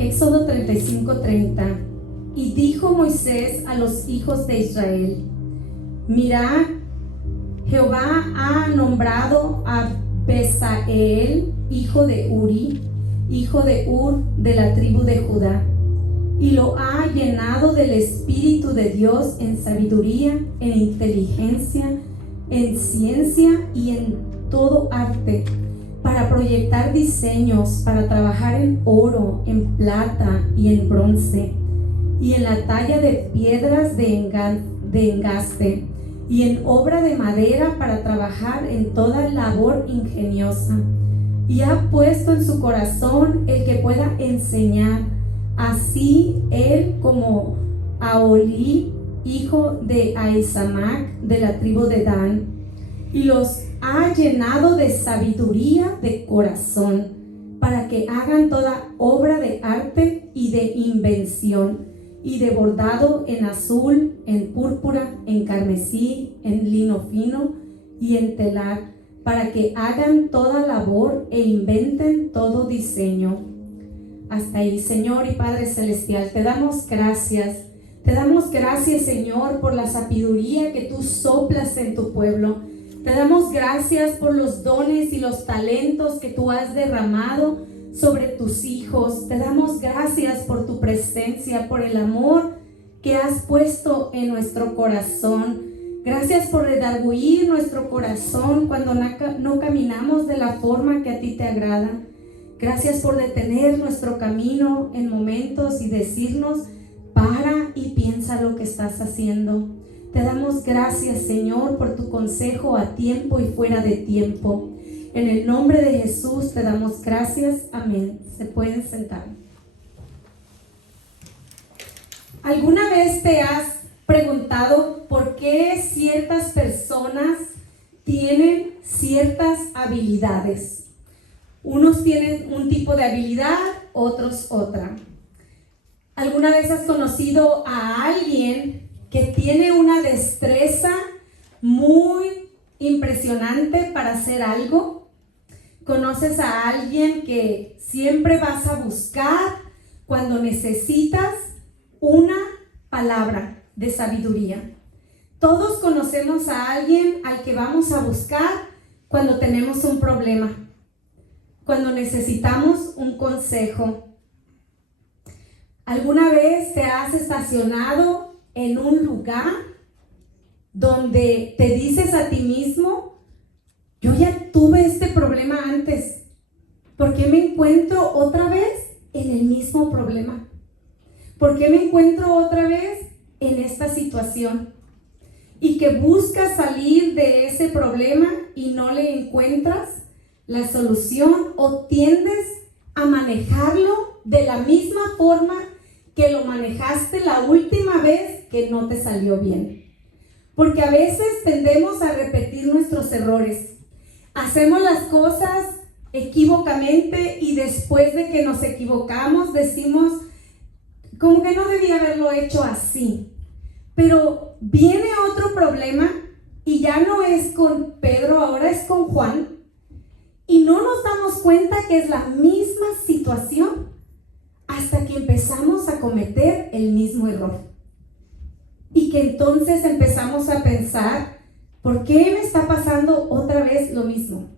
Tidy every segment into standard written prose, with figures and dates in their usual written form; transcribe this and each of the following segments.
Éxodo 35:30. Y dijo Moisés a los hijos de Israel: mirad, Jehová ha nombrado a Bezaleel, hijo de Uri, hijo de Ur, de la tribu de Judá, y lo ha llenado del Espíritu de Dios en sabiduría, en inteligencia, en ciencia y en todo arte, para proyectar diseños, para trabajar en oro, en plata y en bronce, y en la talla de piedras de engaste, y en obra de madera, para trabajar en toda labor ingeniosa. Y ha puesto en su corazón el que pueda enseñar, así él como Aholiab, hijo de Ahisamac, de la tribu de Dan, y los ha llenado de sabiduría de corazón, para que hagan toda obra de arte y de invención, y de bordado en azul, en púrpura, en carmesí, en lino fino y en telar, para que hagan toda labor e inventen todo diseño. Hasta ahí, Señor y Padre Celestial, te damos gracias. Te damos gracias, Señor, por la sabiduría que tú soplas en tu pueblo. Te damos gracias por los dones y los talentos que tú has derramado sobre tus hijos. Te damos gracias por tu presencia, por el amor que has puesto en nuestro corazón. Gracias por redarguir nuestro corazón cuando no caminamos de la forma que a ti te agrada. Gracias por detener nuestro camino en momentos y decirnos: para y piensa lo que estás haciendo. Te damos gracias, Señor, por tu consejo a tiempo y fuera de tiempo. En el nombre de Jesús te damos gracias. Amén. Se pueden sentar. ¿Alguna vez te has preguntado por qué ciertas personas tienen ciertas habilidades? Unos tienen un tipo de habilidad, otros otra. ¿Alguna vez has conocido a alguien que tiene una destreza muy impresionante para hacer algo? ¿Conoces a alguien que siempre vas a buscar cuando necesitas una palabra de sabiduría? Todos conocemos a alguien al que vamos a buscar cuando tenemos un problema, cuando necesitamos un consejo. ¿Alguna vez te has estacionado en un lugar donde te dices a ti mismo: yo ya tuve este problema antes, ¿por qué me encuentro otra vez en el mismo problema? ¿Por qué me encuentro otra vez en esta situación? Y que buscas salir de ese problema y no le encuentras la solución, o tiendes a manejarlo de la misma forma que lo manejaste la última vez que no te salió bien. Porque a veces tendemos a repetir nuestros errores. Hacemos las cosas equivocamente y después de que nos equivocamos decimos: como que no debía haberlo hecho así. Pero viene otro problema y ya no es con Pedro, ahora es con Juan, y no nos damos cuenta que es la misma situación hasta que empezamos a cometer el mismo error. Y que entonces empezamos a pensar: ¿por qué me está pasando otra vez lo mismo?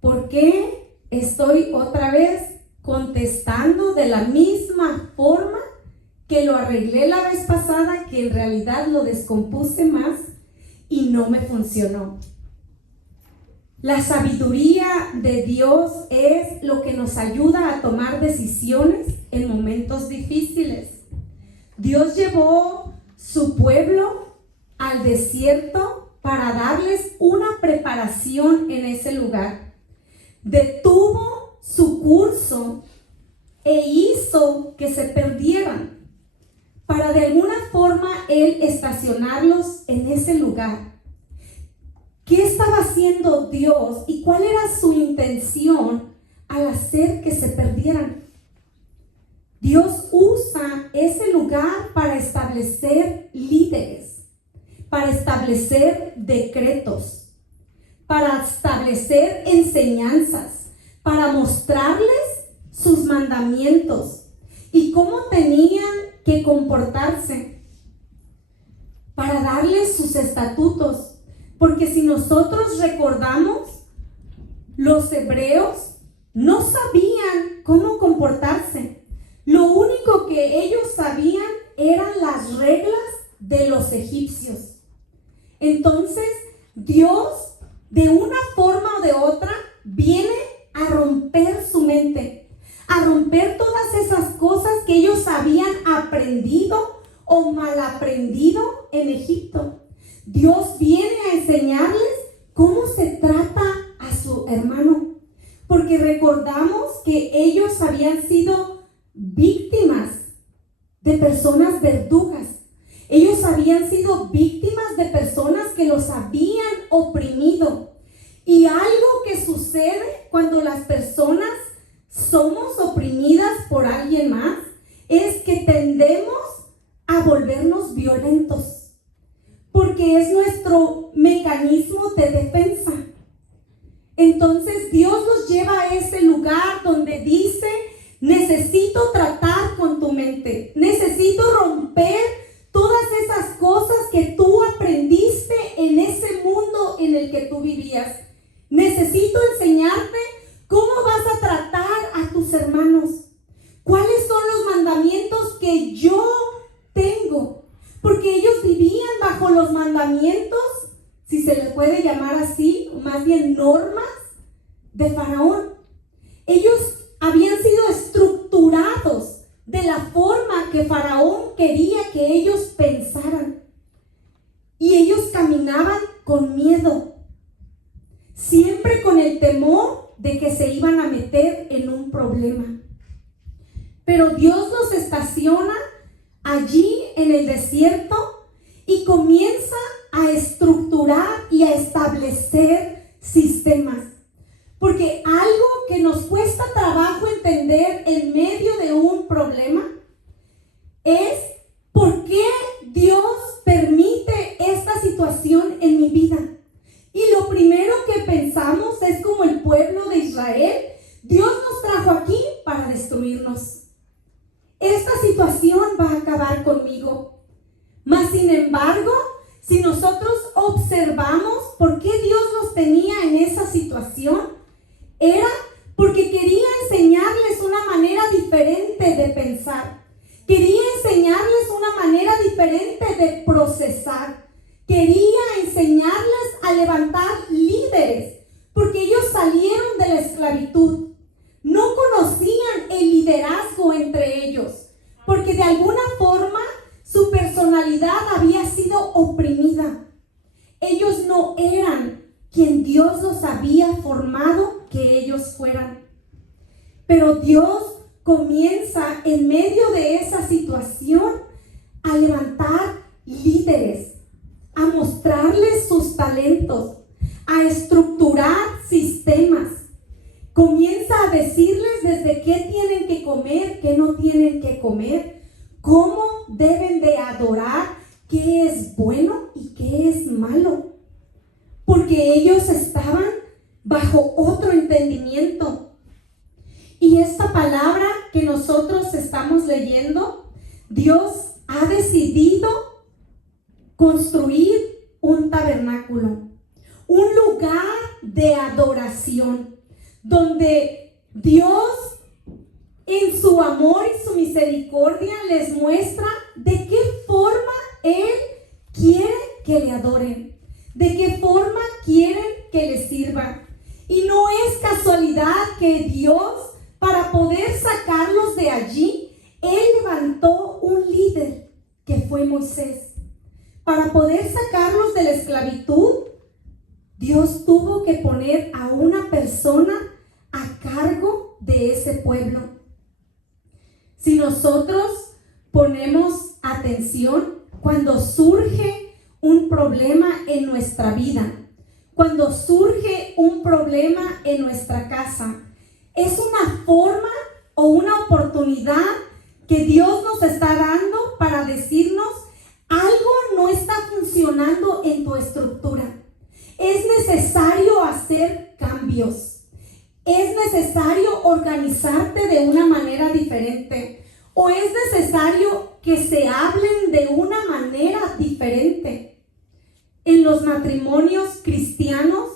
¿Por qué estoy otra vez contestando de la misma forma que lo arreglé la vez pasada, que en realidad lo descompuse más y no me funcionó? La sabiduría de Dios es lo que nos ayuda a tomar decisiones en momentos difíciles. Dios llevó su pueblo al desierto para darles una preparación en ese lugar. Detuvo su curso e hizo que se perdieran para de alguna forma Él estacionarlos en ese lugar. ¿Qué estaba haciendo Dios y cuál era su intención al hacer que se perdieran? Dios usa ese lugar para establecer líderes, para establecer decretos, para establecer enseñanzas, para mostrarles sus mandamientos, y cómo tenían que comportarse para darles sus estatutos. Porque si nosotros recordamos, los hebreos no sabían cómo comportarse. Lo único que ellos sabían eran las reglas de los egipcios. Entonces, Dios, de una forma o de otra, viene a romper su mente, a romper todas esas cosas que ellos habían aprendido o mal aprendido en Egipto. Dios viene a enseñarles cómo se trata a su hermano, porque recordamos que ellos habían sido víctimas de personas verdugas. Ellos habían sido víctimas de personas que los habían oprimido. Y algo que sucede cuando las personas somos oprimidas por alguien más es que tendemos a volvernos violentos, porque es nuestro mecanismo de defensa. Entonces Dios nos lleva a ese lugar donde dice: necesito tratar con tu mente, necesito romper todas esas cosas que tú aprendiste en ese mundo en el que tú vivías. Necesito enseñarte cómo vas a tratar a tus hermanos, cuáles son los mandamientos que yo tengo, porque ellos vivían bajo los mandamientos, si se les puede llamar así, o más bien normas de Faraón. Ellos habían sido estructurados de la forma que Faraón quería que ellos pensaran. Y ellos caminaban con miedo, siempre con el temor de que se iban a meter en un problema. Pero Dios los estaciona allí en el desierto y comienza a estructurar y a establecer sistemas. Porque algo que nos cuesta trabajo entender en medio de un problema es por qué Dios permite esta situación en mi vida. Y lo primero que pensamos es como el pueblo de Israel: Dios nos trajo aquí para destruirnos. Esta situación va a acabar conmigo. Mas sin embargo, si nosotros observamos por qué Dios los tenía en esa situación, era porque quería enseñarles una manera diferente de pensar. Quería enseñarles una manera diferente de procesar. Quería enseñarles a levantar líderes, porque ellos salieron de la esclavitud. No conocían el liderazgo entre ellos, porque de alguna forma su personalidad había sido oprimida. Ellos no eran quien Dios los había formado que ellos fueran. Pero Dios comienza en medio de esa situación a levantar líderes, a mostrarles sus talentos, a estructurar sistemas. Comienza a decirles desde qué tienen que comer, qué no tienen que comer, cómo deben de adorar, qué es bueno y qué es malo. Porque ellos estaban bajo otro entendimiento. Y esta palabra que nosotros estamos leyendo, Dios ha decidido construir un tabernáculo, un lugar de adoración, donde Dios en su amor y su misericordia les muestra de qué forma Él quiere que le adoren, de qué forma quieren que le sirvan. Y no es casualidad que Dios, para poder sacarlos de allí, Él levantó un líder que fue Moisés. Para poder sacarlos de la esclavitud, Dios tuvo que poner a una persona a cargo de ese pueblo. Si nosotros ponemos atención, cuando surge un problema en nuestra vida, cuando surge un problema en nuestra casa, es una forma o una oportunidad que Dios nos está dando para decirnos: algo no está funcionando en tu estructura. Es necesario hacer cambios. Es necesario organizarte de una manera diferente. ¿O es necesario que se hablen de una manera diferente? En los matrimonios cristianos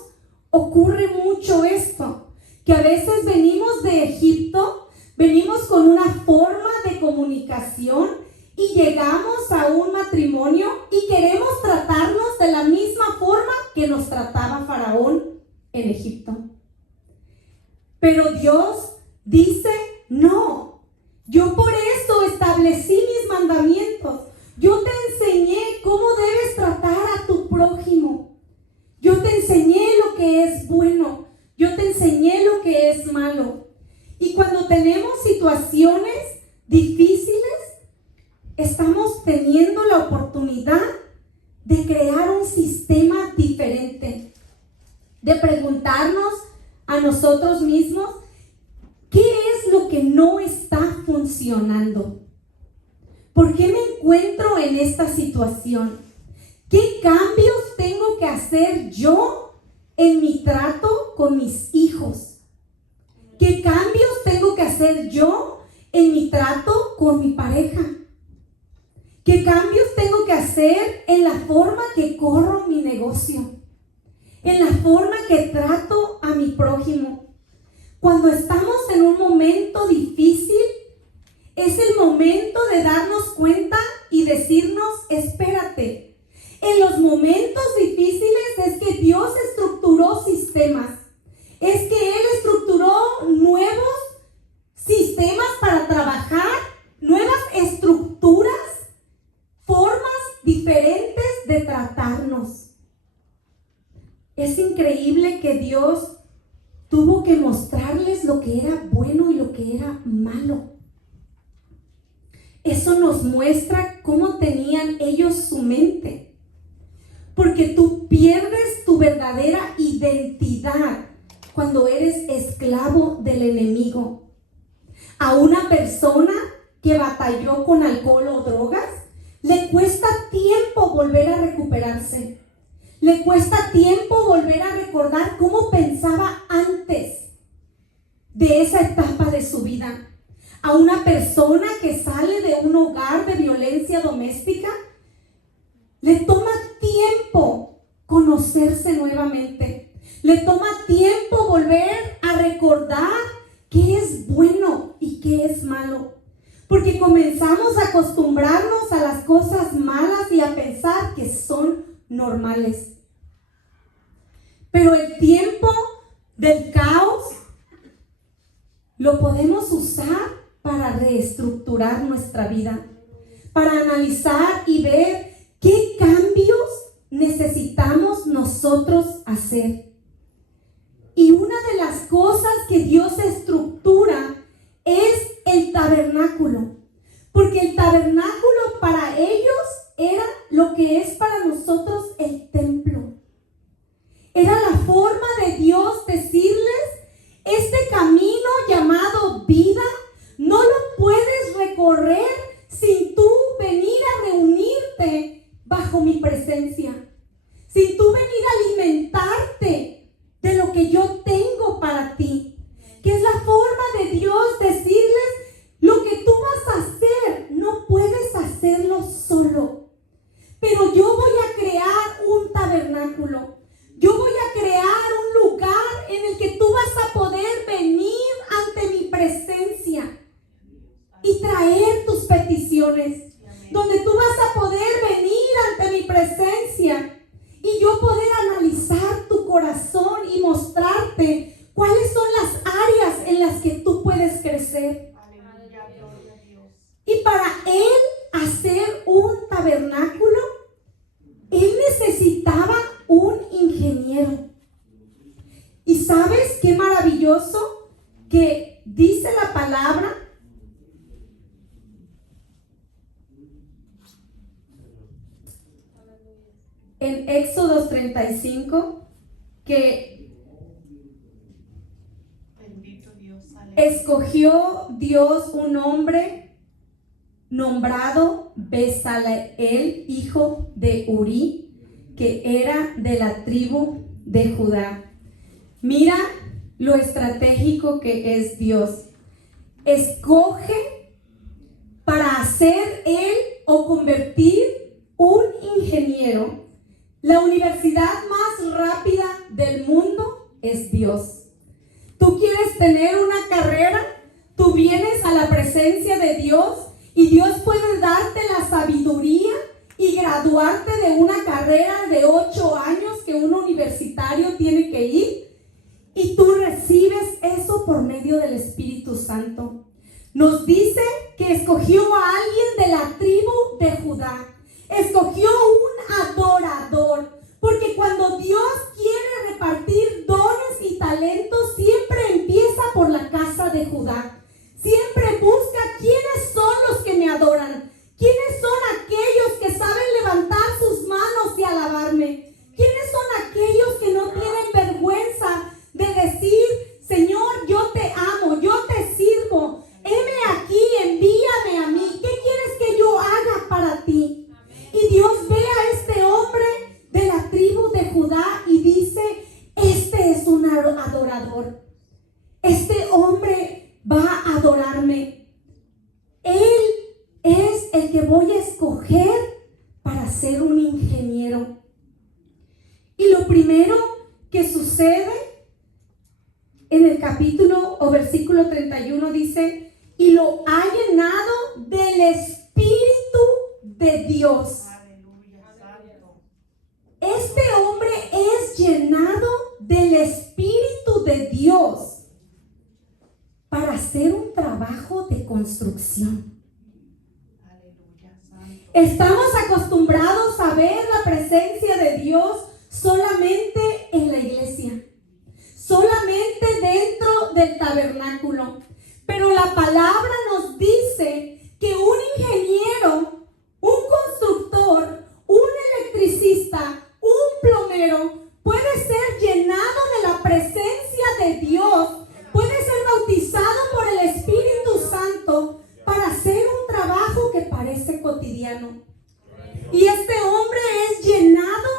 ocurre mucho esto, que a veces venimos de Egipto, venimos con una forma de comunicación y llegamos a un matrimonio y queremos tratarnos de la misma forma que nos trataba Faraón en Egipto. Pero Dios dice, no, yo por eso establecí mis mandamientos. Yo te enseñé cómo debes tratar a tu prójimo. Yo te enseñé lo que es bueno. Yo te enseñé lo que es malo. Y cuando tenemos situaciones difíciles, estamos teniendo la oportunidad de crear un sistema diferente, de preguntarnos a nosotros mismos, ¿qué es lo que no está funcionando? ¿Por qué me encuentro en esta situación? ¿Qué cambios tengo que hacer yo en mi trato con mis hijos? ¿Qué cambios tengo que hacer yo en mi trato con mi pareja? ¿Qué cambios tengo que hacer en la forma que corro mi negocio? En la forma que trato a mi prójimo. Cuando estamos en un momento difícil, es el momento de darnos cuenta y decirnos, espérate. En los momentos difíciles es que Dios estructuró sistemas. Es que Él estructuró nuevos sistemas para trabajar, nuevas estructuras, formas diferentes de tratarnos. Es increíble que Dios tuvo que mostrarles lo que era bueno y lo que era malo. Eso nos muestra cómo tenían ellos su mente. Porque tú pierdes tu verdadera identidad cuando eres esclavo del enemigo. A una persona que batalló con alcohol o drogas, le cuesta tiempo volver a recuperarse. Le cuesta tiempo volver a recordar cómo pensaba antes de esa etapa de su vida. A una persona que sale de un hogar de violencia doméstica, le toma tiempo conocerse nuevamente. Le toma tiempo volver a recordar qué es bueno y qué es malo. Porque comenzamos a acostumbrarnos a las cosas malas y a pensar que son normales. Pero el tiempo del caos lo podemos usar para reestructurar nuestra vida, para analizar y ver qué cambios necesitamos nosotros hacer. Y una de las cosas que Dios estructura es el tabernáculo, porque el tabernáculo para ellos era lo que es para nosotros el templo. Era la forma de Dios decirles, este camino llamado vida no lo puedes recorrer sin tú venir a reunirte bajo mi presencia, sin tú venir a alimentarte de lo que yo tengo para ti, que es la forma de Dios decirles, lo que tú vas a hacer, no puedes hacerlo solo, pero yo voy a crear un tabernáculo. Yo voy a crear un lugar en el que tú vas a poder venir ante mi presencia y traer tus peticiones, donde tú vas a poder venir ante mi presencia y yo poder analizar tu corazón y mostrarte cuáles son las áreas en las que tú puedes crecer. Y para Él hacer un tabernáculo, Él necesitaba un ingeniero. ¿Y sabes qué maravilloso? Que dice la palabra en Éxodo 35 que escogió Dios un hombre nombrado Bezaleel, hijo de Uri, que era de la tribu de Judá. Mira lo estratégico que es Dios. Escoge para hacer él o convertir un ingeniero, la universidad más rápida del mundo es Dios. Tú quieres tener una carrera, tú vienes a la presencia de Dios y Dios puede darte la sabiduría y graduarte de una carrera de 8 años que un universitario tiene que ir, y tú recibes eso por medio del Espíritu Santo. Nos dice que escogió a alguien de la tribu de Judá, escogió un adorador, porque cuando Dios quiere repartir dones y talentos, siempre empieza por la casa de Judá. Siempre busca quiénes son los que me adoran, quiénes son aquellos que saben levantar sus manos y alabarme, quiénes son aquellos que no tienen vergüenza de decir: Señor, yo te amo, yo te sirvo, heme aquí, envíame a mí, ¿qué quieres que yo haga para ti? Y Dios ve a este hombre de la tribu de Judá y dice: este es un adorador, este hombre va a adorarme, él es el que voy a escoger para ser un ingeniero. Y lo primero que sucede en el capítulo o versículo 31 dice: y lo ha llenado del Espíritu de Dios. Este hombre es llenado del Espíritu de Dios para hacer un trabajo de construcción. Estamos acostumbrados a ver la presencia de Dios solamente en la iglesia, solamente dentro del tabernáculo. Pero la palabra nos dice que un ingeniero, un constructor, un electricista, un plomero puede ser llenado de la presencia de Dios, puede ser bautizado por el Espíritu Santo para hacer un trabajo que parece cotidiano. Y este hombre es llenado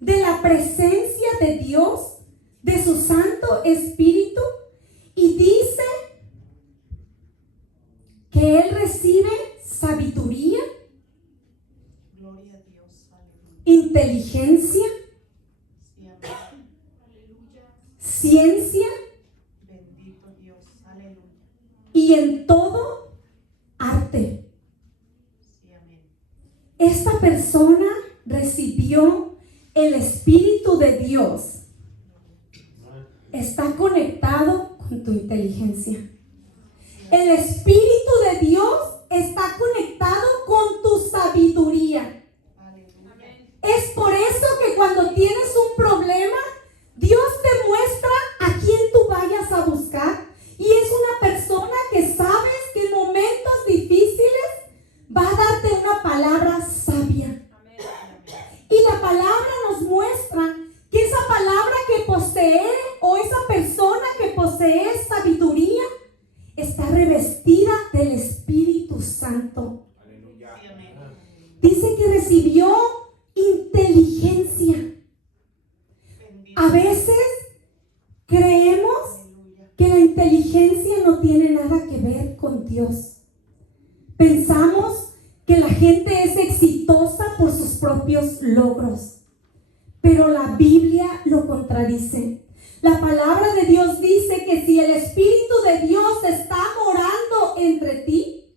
de la presencia de Dios, de su Santo Espíritu, y dice que él recibe sabiduría, inteligencia, ciencia, y en todo arte. Esta persona recibió el Espíritu de Dios. Está conectado con tu inteligencia. El Espíritu de Dios está conectado con tu sabiduría. Es por eso que cuando tienes un problema, Dios te muestra a quién tú vayas a buscar. Y es una persona que sabes que en momentos difíciles va a darte una palabra sabia. Y la palabra nos muestra que esa palabra que posee, o esa persona que posee sabiduría, está revestida del Espíritu Santo. Dice que recibió inteligencia. A veces creemos que la inteligencia no tiene nada que ver con Dios. Pensamos que la gente es exitosa por sus propios logros, pero la Biblia lo contradice. La palabra de Dios dice que si el Espíritu de Dios está morando entre ti,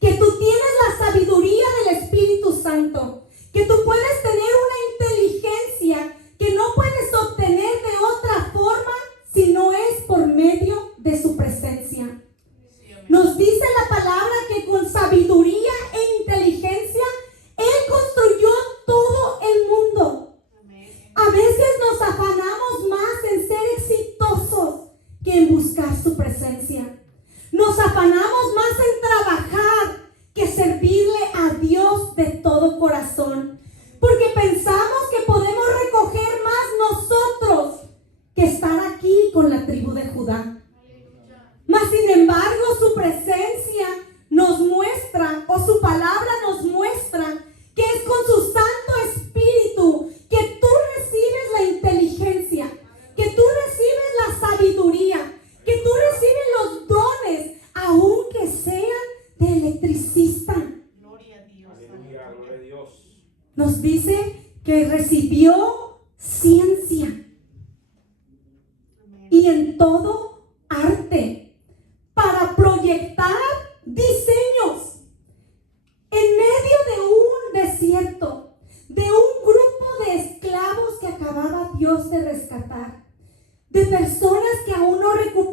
que tú tienes la sabiduría del Espíritu Santo, que tú puedes tener una inteligencia que no puedes obtener de otra forma si no es por medio de su presencia. Nos dice la palabra que con sabiduría e inteligencia Él construyó todo el mundo. A veces nos afanamos más en ser exitosos que en buscar su presencia. Nos afanamos más en trabajar que servirle a Dios de todo corazón, porque pensamos que podemos recoger más nosotros que estar aquí con la tribu de Judá. Mas sin embargo, su presencia nos muestra, o su palabra nos muestra, que es con su Santo Espíritu que tú recibes la inteligencia, que tú recibes la sabiduría, que tú recibes los dones, aunque sean de electricista.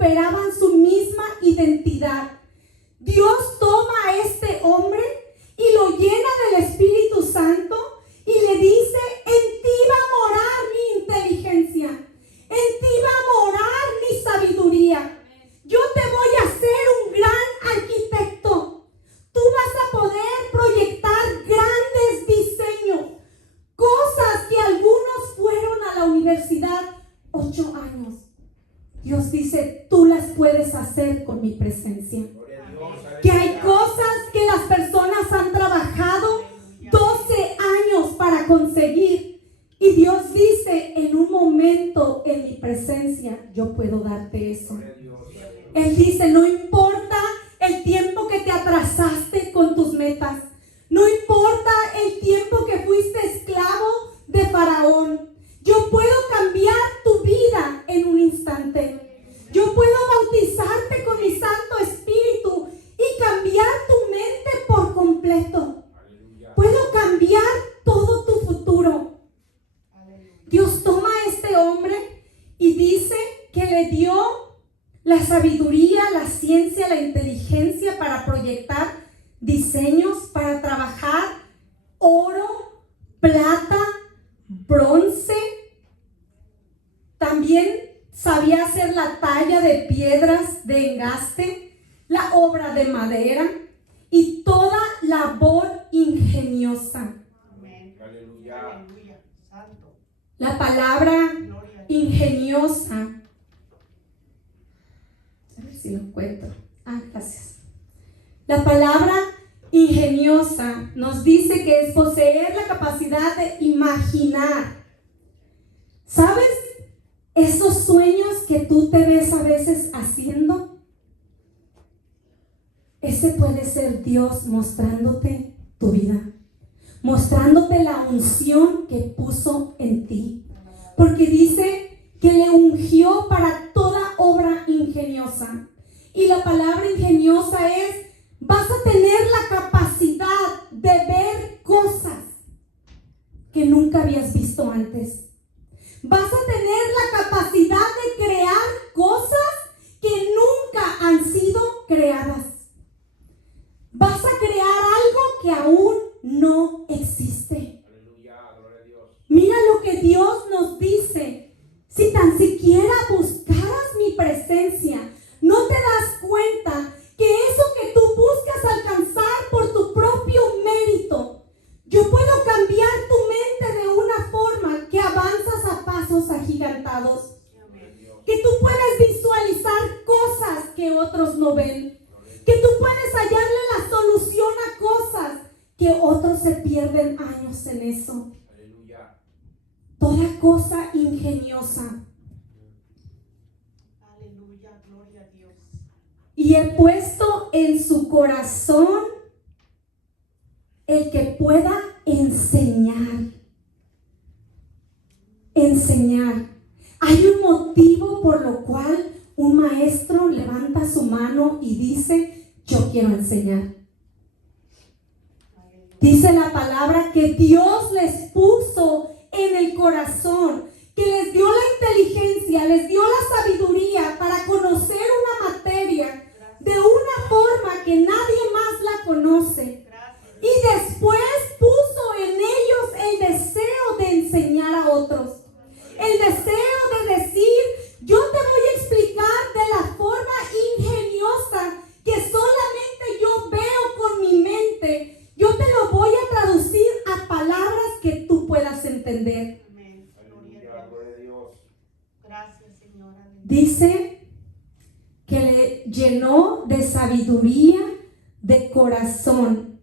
recuperaban su misma identidad. Dios toma a este hombre y lo llena del Espíritu Santo y le dice: en ti va a morar mi inteligencia, en ti va a morar mi sabiduría. Yo te voy a hacer un gran arquitecto. Tú vas a poder proyectar grandes diseños, cosas que algunos fueron a la universidad 8 años. Dios dice: tú las puedes hacer con mi presencia. Que hay cosas que las personas han trabajado 12 años para conseguir, y Dios dice: en un momento, en mi presencia, yo puedo darte eso. Él dice: no importa el tiempo que te atrasaste con tus metas, no importa el tiempo que fuiste esclavo de Faraón, yo puedo cambiar tu vida en un instante. Yo puedo bautizarte con mi Santo Espíritu y cambiar tu mente por completo. Puedo cambiar todo tu futuro. Dios toma a este hombre y dice que le dio la sabiduría, la ciencia, la inteligencia para proyectar diseños, para trabajar oro, plata, bronce. También sabía hacer la talla de piedras de engaste, la obra de madera y toda labor ingeniosa. Amén. Aleluya. Aleluya. Santo. La palabra ingeniosa, a ver si lo encuentro. Gracias. La palabra ingeniosa nos dice que es poseer la capacidad de imaginar. ¿Sabes? Esos sueños que tú te ves a veces haciendo, ese puede ser Dios mostrándote tu vida, mostrándote la unción que puso en ti. Porque dice que le ungió para toda obra ingeniosa. Y la palabra ingeniosa es: vas a tener la capacidad de ver cosas que nunca habías visto antes. Vas a tener la capacidad de crear cosas que nunca han sido creadas. Vas a crear algo que aún no existe. Aleluya, gloria a Dios. Mira lo que Dios nos dice: si tan siquiera buscaras mi presencia, no te das cuenta que eso que tú buscas alcanzar por tu propio mérito, yo puedo cambiar tu mente de una forma que avanzas a pasos agigantados. Que tú puedes visualizar cosas que otros no ven. Que tú puedes hallarle la solución a cosas que otros se pierden años en eso. Aleluya. Toda cosa ingeniosa. Aleluya, gloria a Dios. Y he puesto en su corazón el que pueda enseñar. Enseñar. Hay un motivo por lo cual un maestro levanta su mano y dice: yo quiero enseñar. Dice la palabra que Dios les puso en el corazón, que les dio la inteligencia, les dio la sabiduría para conocer una materia de una forma que nadie más la conoce. Y después puso en ellos el deseo de enseñar a otros. El deseo de decir: yo te voy a explicar de la forma ingeniosa que solamente yo veo con mi mente. Yo te lo voy a traducir a palabras que tú puedas entender. Amén. Gloria a Dios. Gracias, Señora. Dice que le llenó de sabiduría de corazón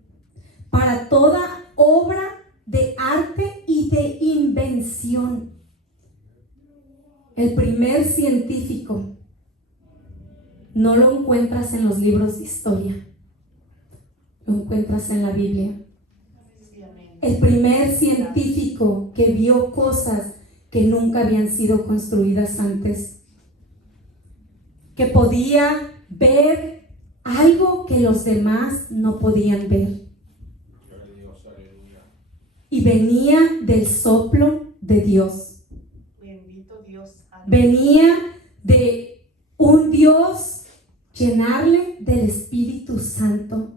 para toda obra de arte y de invención. El primer científico no lo encuentras en los libros de historia, lo encuentras en la Biblia. El primer científico que vio cosas que nunca habían sido construidas antes, que podía ver algo que los demás no podían ver. Y venía del soplo de Dios. Bendito Dios. Venía de un Dios llenarle del Espíritu Santo.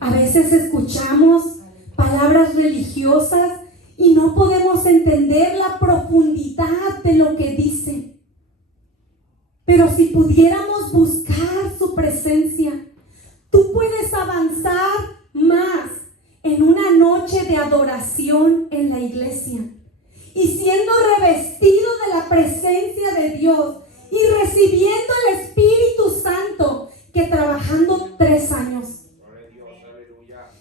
A veces escuchamos palabras religiosas y no podemos entender la profundidad de lo que dice. Pero si pudiéramos buscar su presencia, tú puedes avanzar más en una noche de adoración en la iglesia y siendo revestido de la presencia de Dios y recibiendo el Espíritu Santo, que trabajando 3 años.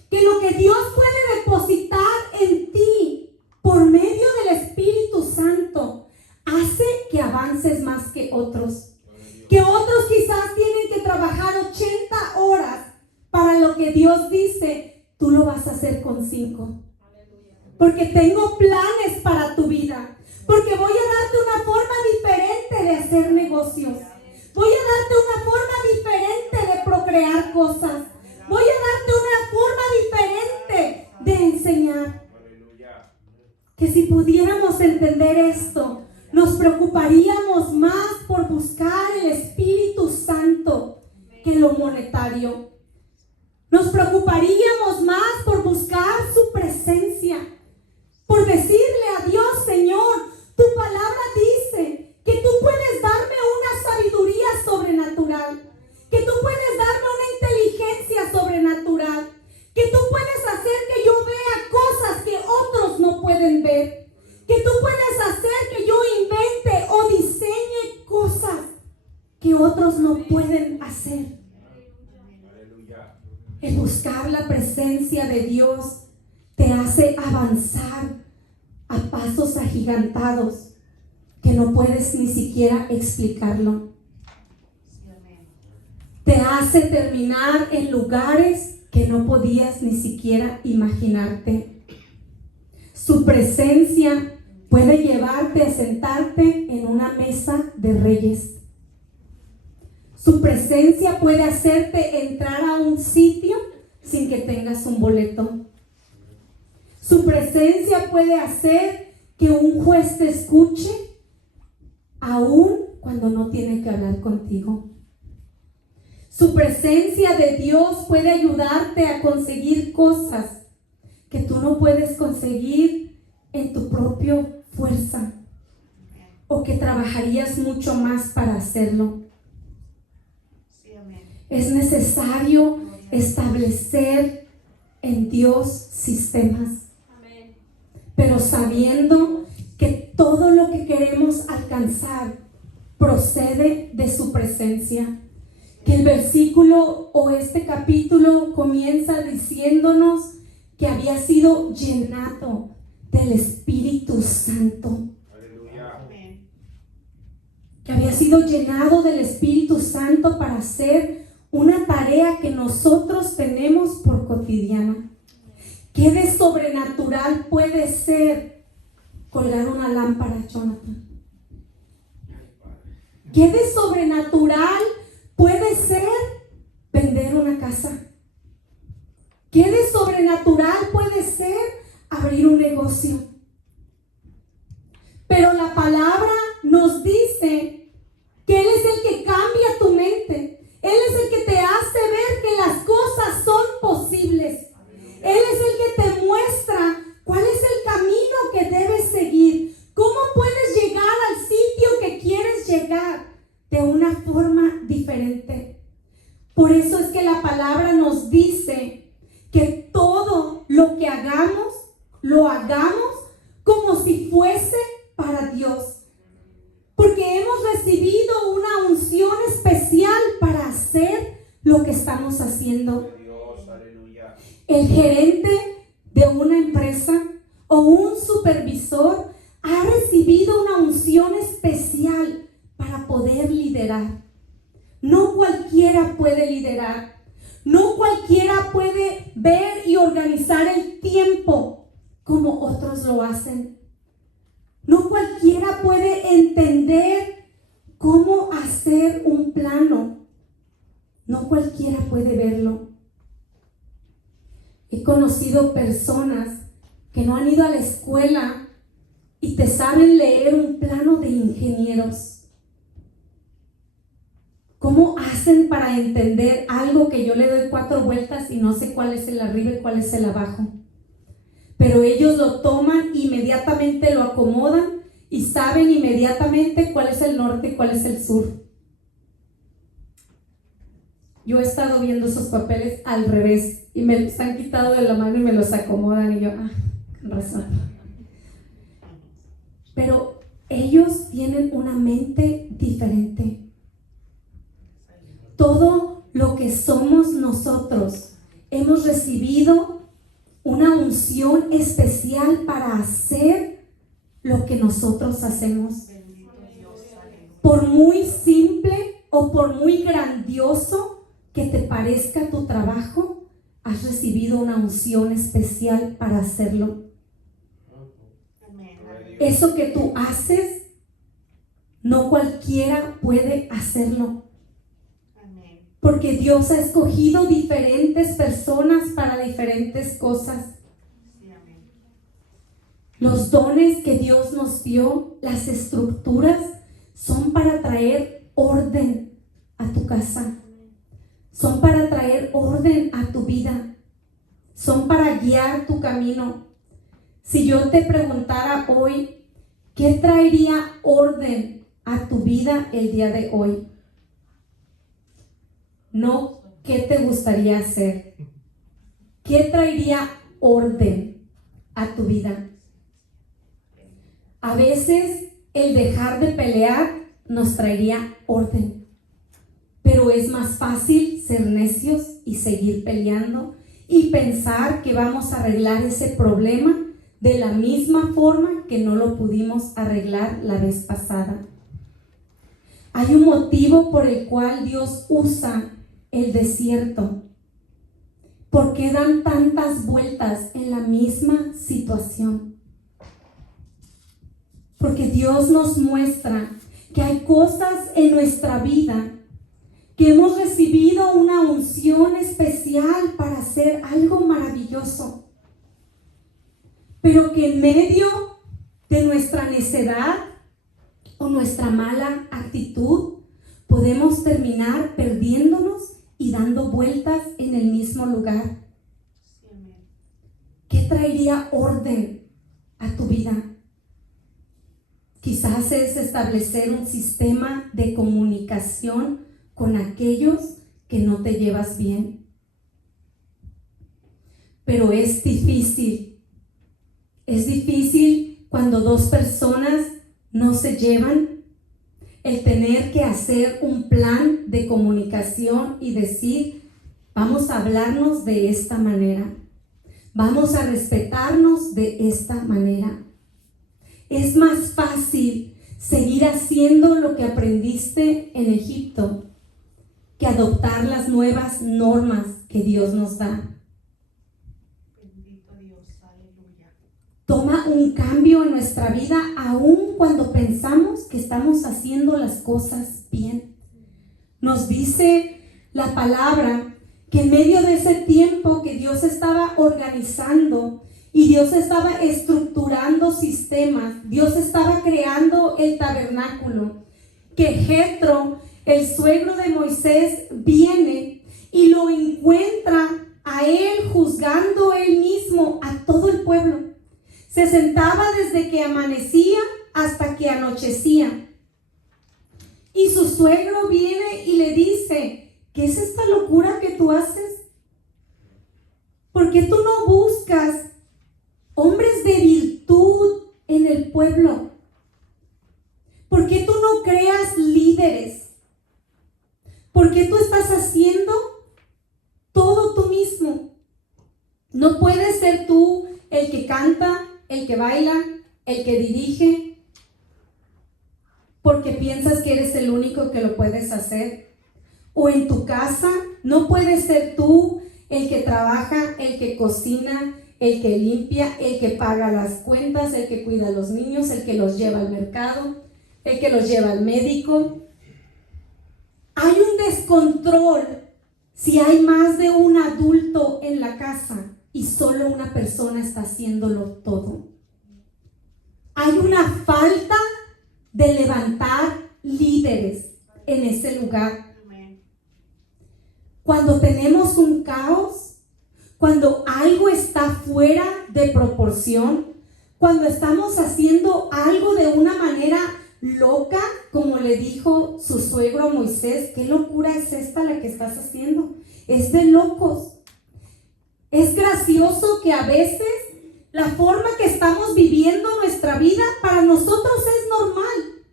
Que lo que Dios puede depositar en ti por medio del Espíritu Santo hace que avances más que otros. Que otros quizás tienen que trabajar 80 horas para lo que Dios dice, tú lo vas a hacer con 5. Porque tengo planes para tu vida. Porque voy a darte una forma diferente de hacer negocios. Voy a darte una forma diferente de procrear cosas. Voy a darte una forma diferente de enseñar. Que si pudiéramos entender esto, nos preocuparíamos más por buscar el Espíritu Santo que lo monetario. Nos preocuparíamos más por buscar su presencia, por decirle a Dios, Señor, tu palabra dice que tú puedes darme una sabiduría sobrenatural, que tú puedes darme una inteligencia sobrenatural, que tú puedes hacer que yo vea cosas que otros no pueden ver, que tú puedes hacer que yo invente o diseñe cosas que otros no pueden hacer. El buscar la presencia de Dios te hace avanzar a pasos agigantados que no puedes ni siquiera explicarlo. Te hace terminar en lugares que no podías ni siquiera imaginarte. Su presencia puede llevarte a sentarte en una mesa de reyes. Su presencia puede hacerte entrar a un sitio sin que tengas un boleto. Su presencia puede hacer que un juez te escuche aún cuando no tiene que hablar contigo. Su presencia de Dios puede ayudarte a conseguir cosas que tú no puedes conseguir en tu propia fuerza o que trabajarías mucho más para hacerlo. Es necesario establecer en Dios sistemas, pero sabiendo que todo lo que queremos alcanzar procede de su presencia. Que el versículo o este capítulo comienza diciéndonos que había sido llenado del Espíritu Santo. Que había sido llenado del Espíritu Santo para hacer una tarea que nosotros tenemos por cotidiana. ¿Qué de sobrenatural puede ser colgar una lámpara, Jonathan? ¿Qué de sobrenatural puede ser vender una casa? ¿Qué de sobrenatural puede ser abrir un negocio? Pero la palabra nos dice que Él es el que cambia tu mente. Él es el que te hace ver que las cosas son posibles. Él es el que te muestra cuál es el camino que debes seguir. ¿Cómo puedes llegar al sitio que quieres llegar de una forma diferente? Por eso es que la palabra nos dice que todo lo que hagamos, lo hagamos como si fuese para Dios. Porque hemos recibido una unción especial para hacer lo que estamos haciendo. El gerente de una empresa o un supervisor ha recibido una unción especial para poder liderar. No cualquiera puede liderar. No cualquiera puede ver y organizar el tiempo como otros lo hacen. No cualquiera puede entender cómo hacer un plano. No cualquiera puede verlo. He conocido personas que no han ido a la escuela y te saben leer un plano de ingenieros. ¿Cómo hacen para entender algo que yo le doy 4 vueltas y no sé cuál es el arriba y cuál es el abajo? Pero ellos lo toman, inmediatamente lo acomodan y saben inmediatamente cuál es el norte y cuál es el sur. Yo he estado viendo esos papeles al revés y me los han quitado de la mano y me los acomodan y yo, con razón. Pero ellos tienen una mente diferente. Todo lo que somos nosotros, hemos recibido una unción especial para hacer lo que nosotros hacemos. Por muy simple o por muy grandioso que te parezca tu trabajo, has recibido una unción especial para hacerlo. Eso que tú haces, no cualquiera puede hacerlo. Porque Dios ha escogido diferentes personas para diferentes cosas. Los dones que Dios nos dio, las estructuras, son para traer orden a tu casa. Son para traer orden a tu vida. Son para guiar tu camino. Si yo te preguntara hoy, ¿qué traería orden a tu vida el día de hoy? No, ¿qué te gustaría hacer? ¿Qué traería orden a tu vida? A veces el dejar de pelear nos traería orden, pero es más fácil ser necios y seguir peleando y pensar que vamos a arreglar ese problema de la misma forma que no lo pudimos arreglar la vez pasada. Hay un motivo por el cual Dios usa el desierto. ¿Por qué dan tantas vueltas en la misma situación? Porque Dios nos muestra que hay cosas en nuestra vida que hemos recibido una unción especial para hacer algo maravilloso, pero que en medio de nuestra necedad o nuestra mala actitud podemos terminar perdiéndonos y dando vueltas en el mismo lugar. ¿Qué traería orden a tu vida? Quizás es establecer un sistema de comunicación con aquellos que no te llevas bien. Pero es difícil. Es difícil cuando 2 personas no se llevan. El tener que hacer un plan de comunicación y decir, vamos a hablarnos de esta manera, vamos a respetarnos de esta manera. Es más fácil seguir haciendo lo que aprendiste en Egipto que adoptar las nuevas normas que Dios nos da. Bendito Dios, aleluya. Toma un cambio en nuestra vida aun cuando pensamos que estamos haciendo las cosas bien. Nos dice la palabra que en medio de ese tiempo que Dios estaba organizando y Dios estaba estructurando sistemas, Dios estaba creando el tabernáculo, que Jetro, el suegro de Moisés, viene y lo encuentra a él juzgando él mismo a todo el pueblo. Se sentaba desde que amanecía hasta que anochecía. Y su suegro viene y le dice, ¿qué es esta locura que tú haces? ¿Por qué tú no buscas hombres de virtud en el pueblo? ¿Por qué tú no creas líderes? ¿Por qué tú estás haciendo todo tú mismo? No puedes ser tú el que canta, el que baila, el que dirige, porque piensas que eres el único que lo puedes hacer. O en tu casa no puedes ser tú el que trabaja, el que cocina, el que limpia, el que paga las cuentas, el que cuida a los niños, el que los lleva al mercado, el que los lleva al médico. Hay un descontrol si hay más de un adulto en la casa y solo una persona está haciéndolo todo. Hay una falta de levantar líderes en ese lugar. cuando tenemos un caos, cuando algo está fuera de proporción, cuando estamos haciendo algo de una manera loca, como le dijo su suegro a Moisés, ¿qué locura es esta la que estás haciendo? Es de locos. Es gracioso que a veces la forma que estamos viviendo nuestra vida para nosotros es normal.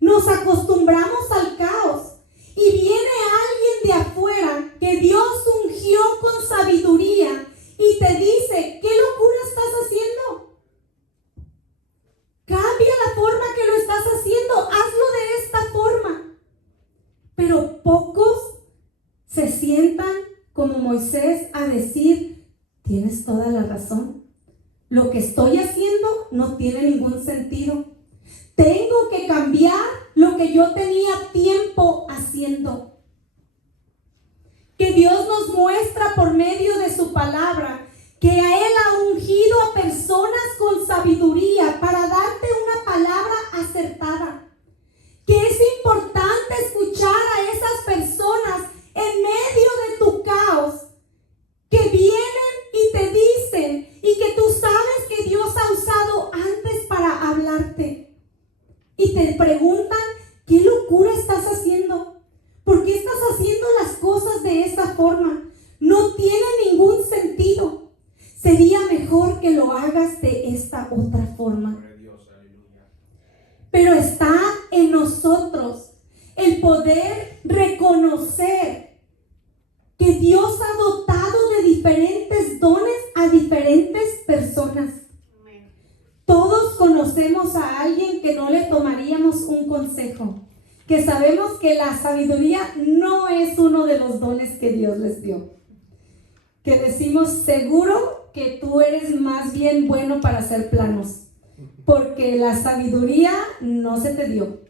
Nos acostumbramos al caos y viene alguien de afuera que Dios ungió con sabiduría y te dice, ¿qué locura estás haciendo? Cambia la forma que lo estás haciendo, hazlo de esta forma. Pero pocos se sientan como Moisés a decir, tienes toda la razón. Lo que estoy haciendo no tiene ningún sentido. Tengo que cambiar lo que yo tenía tiempo haciendo. Que Dios nos muestra por medio de su palabra que a Él ha ungido a personas con sabiduría para darte una palabra acertada. Que es importante escuchar a esas personas en medio de tu caos, que vienen y te dicen, y que tú sabes que Dios ha usado antes para hablarte. Y te preguntan, ¿qué locura estás haciendo? ¿Por qué estás haciendo las cosas de esa forma? No tiene ningún sentido. Sería mejor que lo hagas de esta otra forma. Pero está en nosotros el poder reconocer que Dios ha dotado de diferentes dones a diferentes personas. Todos conocemos a alguien que no le tomaríamos un consejo, que sabemos que la sabiduría no es uno de los dones que Dios les dio. Que decimos, seguro que tú eres más bien bueno para hacer planos, porque la sabiduría no se te dio.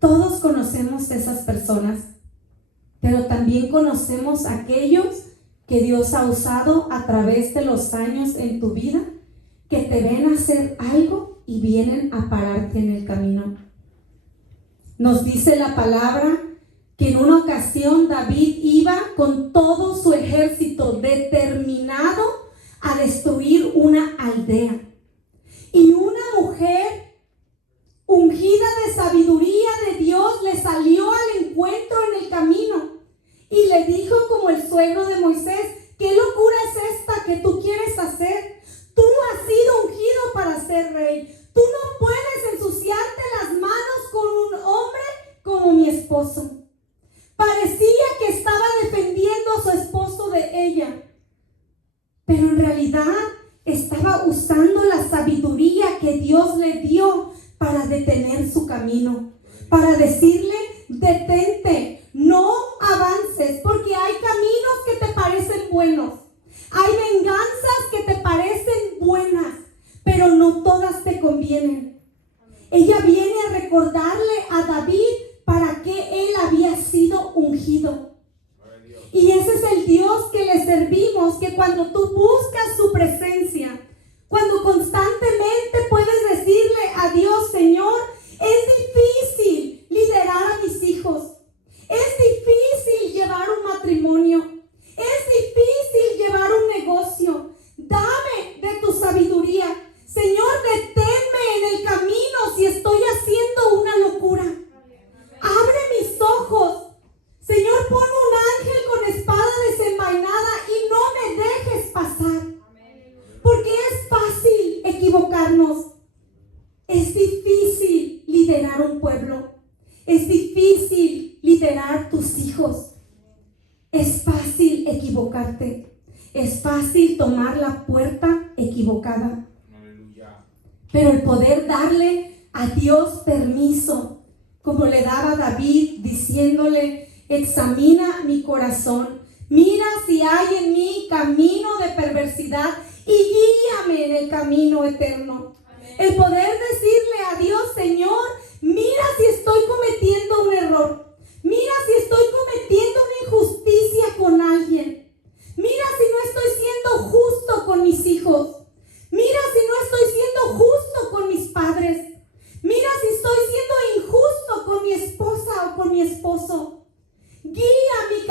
Todos conocemos esas personas, pero también conocemos a aquellos que Dios ha usado a través de los años en tu vida, que te ven hacer algo y vienen a pararte en el camino. Nos dice la palabra que en una ocasión David iba con todo su ejército determinado a destruir una aldea. Y una mujer ungida de sabiduría de Dios le salió al encuentro en el camino y le dijo como el suegro de Moisés, ¿qué locura es esta que tú quieres hacer? Tú has sido ungido para ser rey. Tú no puedes ensuciarte las manos con un hombre como mi esposo. Parecía que estaba defendiendo a su esposo de ella, pero en realidad estaba usando la sabiduría que Dios le dio para detener su camino, para decirle, detente, no avances, porque hay caminos que te parecen buenos, hay venganzas que te parecen buenas, pero no todas te convienen. Ella viene a recordarle a David para qué él había sido ungido. Y ese es el Dios que le servimos, que cuando tú buscas su presencia, cuando constantemente puedes decirle a Dios, Señor, es difícil liderar a mis hijos, es difícil llevar un matrimonio, es difícil llevar un negocio, dame de tu sabiduría. Señor, deténme en el camino si estoy haciendo una locura. Abre mis ojos. Señor, pon un ángel con espada desenvainada y no me dejes pasar. Porque es fácil equivocarnos. Es difícil liderar un pueblo. Es difícil liderar tus hijos. Es fácil equivocarte. Es fácil tomar la puerta equivocada. Pero el poder darle a Dios permiso, como le daba David, diciéndole, examina mi corazón, mira si hay en mí camino de perversidad y guíame en el camino eterno. El poder decirle a Dios, Señor, mira si estoy cometiendo un error, mira si estoy cometiendo una injusticia con alguien, mira si no estoy siendo justo con mis hijos, mira si no estoy siendo justo con mis padres, mira si estoy siendo injusto con mi esposa o con mi esposo. Guía mi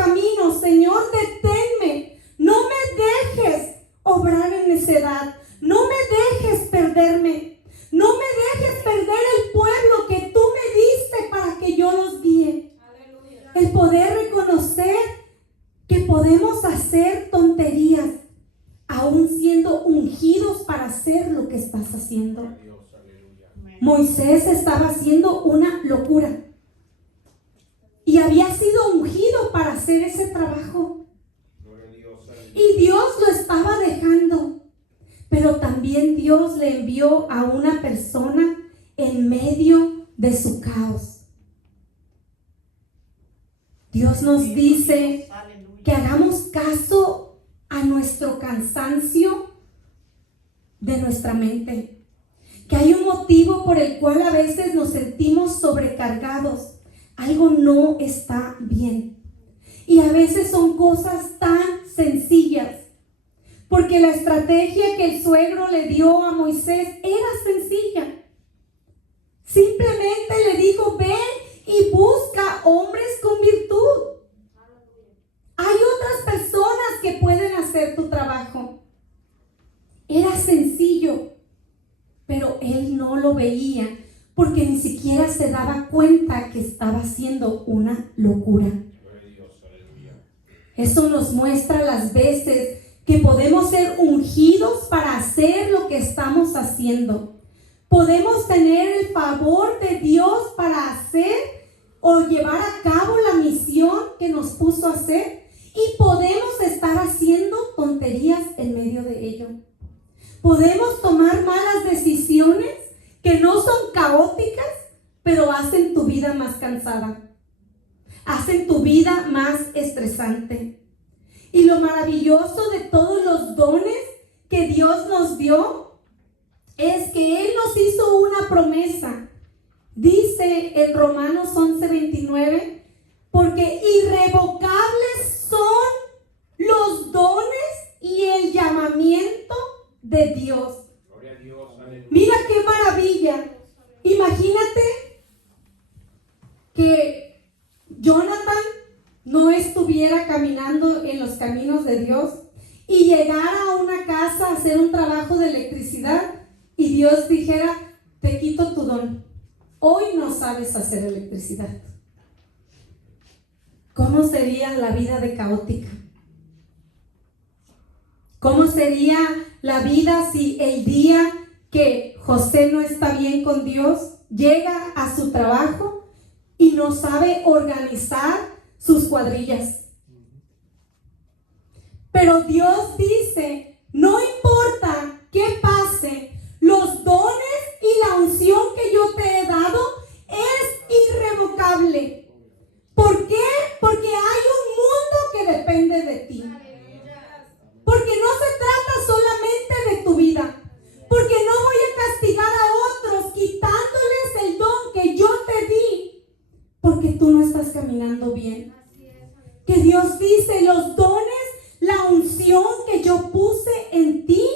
Señor, deténme, no me dejes obrar en necedad, no me dejes perderme, no me dejes perder el pueblo que tú me diste para que yo los guíe. Aleluya. El poder reconocer que podemos hacer tonterías, aún siendo ungidos para hacer lo que estás haciendo. Moisés estaba haciendo una locura y había sido ungido para hacer ese trabajo, y Dios lo estaba dejando, pero también Dios le envió a una persona en medio de su caos. Dios nos dice que hagamos caso a nuestro cansancio de nuestra mente, que hay un motivo por el cual a veces nos sentimos sobrecargados. Algo no está bien. Y a veces son cosas tan sencillas, porque la estrategia que el suegro le dio a Moisés era sencilla. Simplemente le dijo: ven y busca hombres con virtud. Hay otras personas que pueden hacer tu trabajo. Era sencillo, pero él no lo veía, porque ni siquiera se daba cuenta que estaba haciendo una locura. Eso nos muestra las veces que podemos ser ungidos para hacer lo que estamos haciendo. Podemos tener el favor de Dios para hacer o llevar a cabo la misión que nos puso a hacer, y podemos estar haciendo tonterías en medio de ello. Podemos tomar malas decisiones que no son caóticas, pero hacen tu vida más cansada, hacen tu vida más estresante. Y lo maravilloso de todos los dones que Dios nos dio es que Él nos hizo una promesa. Dice en Romanos 11:29, porque irrevocables son los dones y el llamamiento de Dios. Mira qué maravilla. Imagínate que Jonathan no estuviera caminando en los caminos de Dios y llegara a una casa a hacer un trabajo de electricidad y Dios dijera: te quito tu don, hoy no sabes hacer electricidad. ¿Cómo sería la vida de caótica? ¿Cómo sería la vida si el día que José no está bien con Dios, llega a su trabajo y no sabe organizar sus cuadrillas? Pero Dios dice: no importa qué pase, los dones y la unción que yo te he dado es irrevocable. ¿Por qué? Porque hay un mundo que depende de ti. Porque no se trata solamente de tu vida. Porque no voy a castigar a otros quitándoles el don que yo te di, porque tú no estás caminando bien. Que Dios dice: los dones, la unción que yo puse en ti,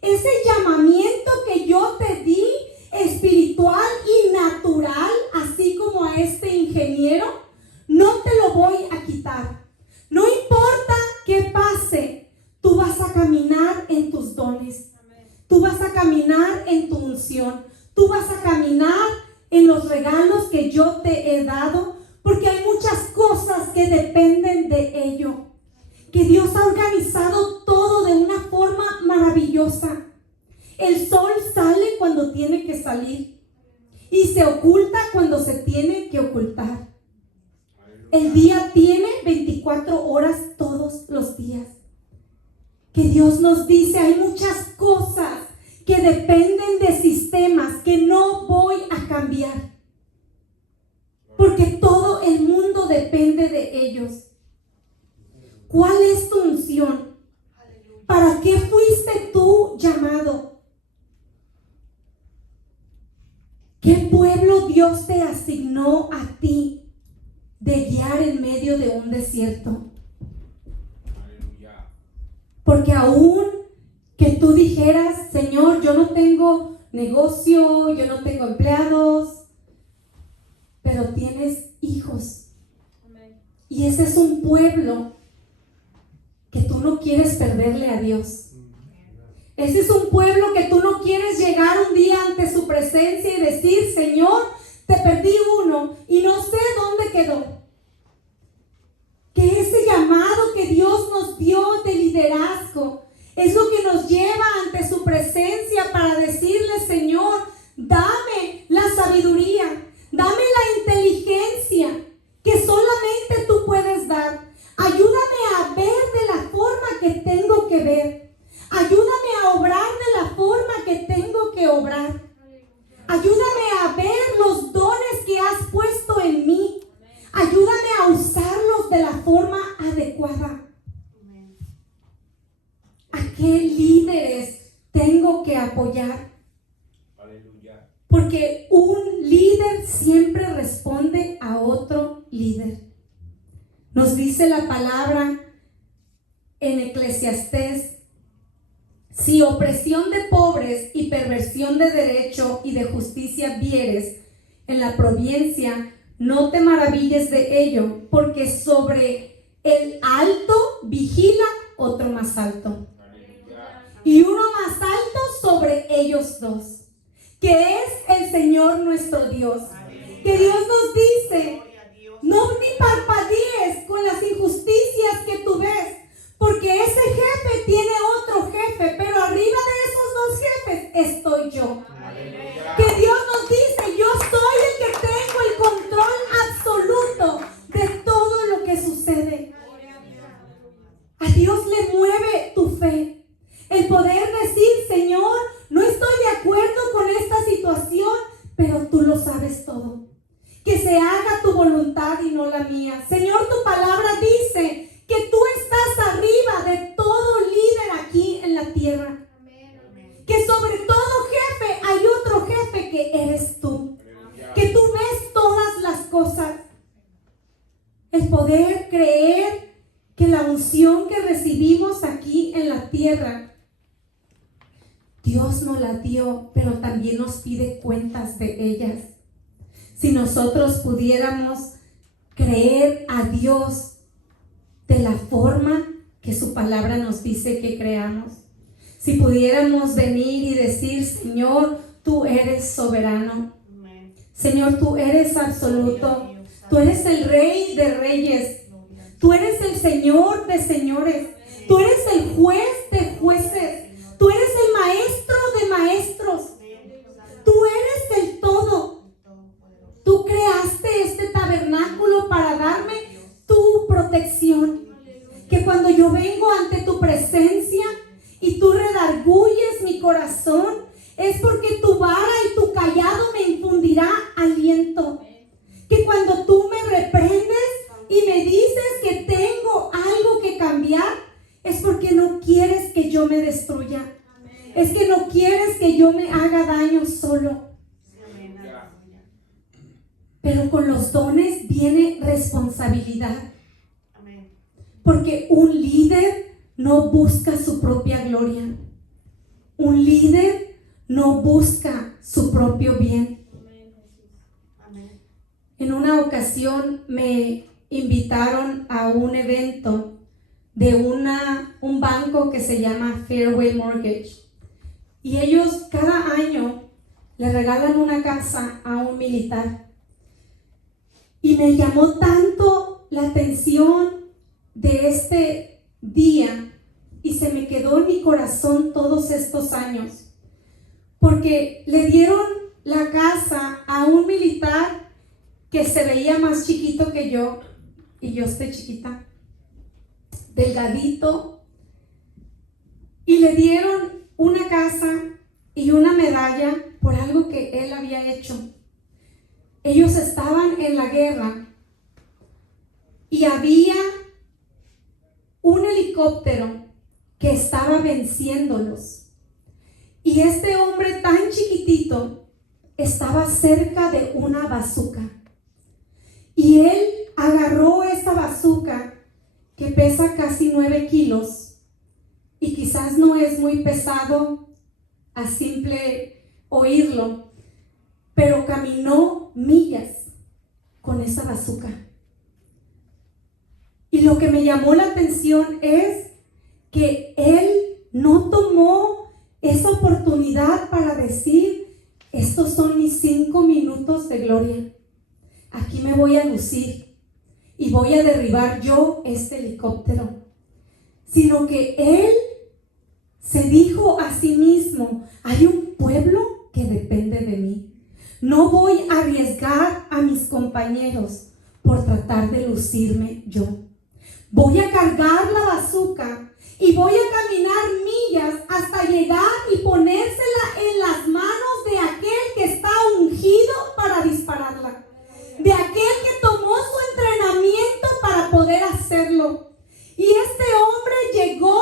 ese llamamiento que yo te di, espiritual y natural, así como a este ingeniero, no te lo voy a quitar. No importa qué pase, tú vas a caminar en tus dones. Tú vas a caminar en tu unción. Tú vas a caminar en los regalos que yo te he dado, porque hay muchas cosas que dependen de ello. Que Dios ha organizado todo de una forma maravillosa. El sol sale cuando tiene que salir y se oculta cuando se tiene que ocultar. El día tiene 24 horas todos los días. Que Dios nos dice: hay muchas cosas que dependen de sistemas que no voy a cambiar, porque todo el mundo depende de ellos. ¿Cuál es tu unción? ¿Para qué fuiste tú llamado? ¿Qué pueblo Dios te asignó a ti de guiar en medio de un desierto? Porque aún que tú dijeras: Señor, yo no tengo negocio, yo no tengo empleados, pero tienes hijos. Y ese es un pueblo no quieres perderle a Dios. Ese es un pueblo que tú no quieres llegar un día ante su presencia y decir: Señor, te perdí uno y no sé dónde quedó. Que ese llamado que Dios nos dio de liderazgo es lo que nos lleva ante su presencia para decirle: Señor, dame la sabiduría, dame la inteligencia que solamente tú puedes dar. Ayúdame a ver de la forma que tengo que ver. Ayúdame a obrar de la forma que tengo que obrar. Ayúdame a ver los dones que has puesto en mí. Ayúdame a usarlos de la forma adecuada. ¿A qué líderes tengo que apoyar? Aleluya. Porque un líder siempre responde a otro líder. Nos dice la palabra en Eclesiastés: si opresión de pobres y perversión de derecho y de justicia vieres en la provincia, no te maravilles de ello, porque sobre el alto vigila otro más alto, y uno más alto sobre ellos dos, que es el Señor nuestro Dios. Que Dios nos dice: no ni parpadees con las injusticias que tú ves, porque ese jefe tiene otro jefe, pero arriba de esos dos jefes estoy yo. Aleluya. Que Dios nos dice: yo soy el que tengo el control absoluto de todo lo que sucede. A Dios le mueve tu fe, el poder decir: Señor, no estoy de acuerdo con esta situación, pero tú lo sabes todo. Que se haga tu voluntad y no la mía. Señor, tu palabra dice que tú estás arriba de todo líder aquí en la tierra. Que sobre todo jefe hay otro jefe que eres tú. Que tú ves todas las cosas. El poder creer que la unción que recibimos aquí en la tierra, Dios nos la dio, pero también nos pide cuentas de ellas. Si nosotros pudiéramos creer a Dios de la forma que su palabra nos dice que creamos, si pudiéramos venir y decir: Señor, tú eres soberano, Señor, tú eres absoluto, tú eres el Rey de reyes, tú eres el Señor de señores, tú eres el juez de jueces, tú eres el maestro de maestros, tú eres el todo. Tú creaste este tabernáculo para darme tu protección. Que cuando yo vengo ante tu presencia y tú redarguyes mi corazón, es porque tu vara y tu callado me infundirá aliento. Que cuando tú me reprendes y me dices que tengo algo que cambiar, es porque no quieres que yo me destruya. Es que no quieres que yo me haga daño solo. Pero con los dones viene responsabilidad. Porque un líder no busca su propia gloria. Un líder no busca su propio bien. En una ocasión me invitaron a un evento de un banco que se llama Fairway Mortgage. Y ellos cada año le regalan una casa a un militar. Y me llamó tanto la atención de este día y se me quedó en mi corazón todos estos años, porque le dieron la casa a un militar que se veía más chiquito que yo, y yo estoy chiquita, delgadito, y le dieron una casa y una medalla por algo que él había hecho. Ellos estaban en la guerra y había un helicóptero que estaba venciéndolos. Y este hombre tan chiquitito estaba cerca de una bazuca. Y él agarró esa bazuca que pesa casi 9 kilos y quizás no es muy pesado a simple oírlo, pero caminó millas con esa bazuca. Y lo que me llamó la atención es que él no tomó esa oportunidad para decir, estos son mis 5 minutos de gloria. Aquí me voy a lucir y voy a derribar yo este helicóptero. Sino que él se dijo a sí mismo, hay un pueblo que depende de mí. No voy a arriesgar a mis compañeros por tratar de lucirme yo. Voy a cargar la bazooka y voy a caminar millas hasta llegar y ponérsela en las manos de aquel que está ungido para dispararla. De aquel que tomó su entrenamiento para poder hacerlo. Y este hombre llegó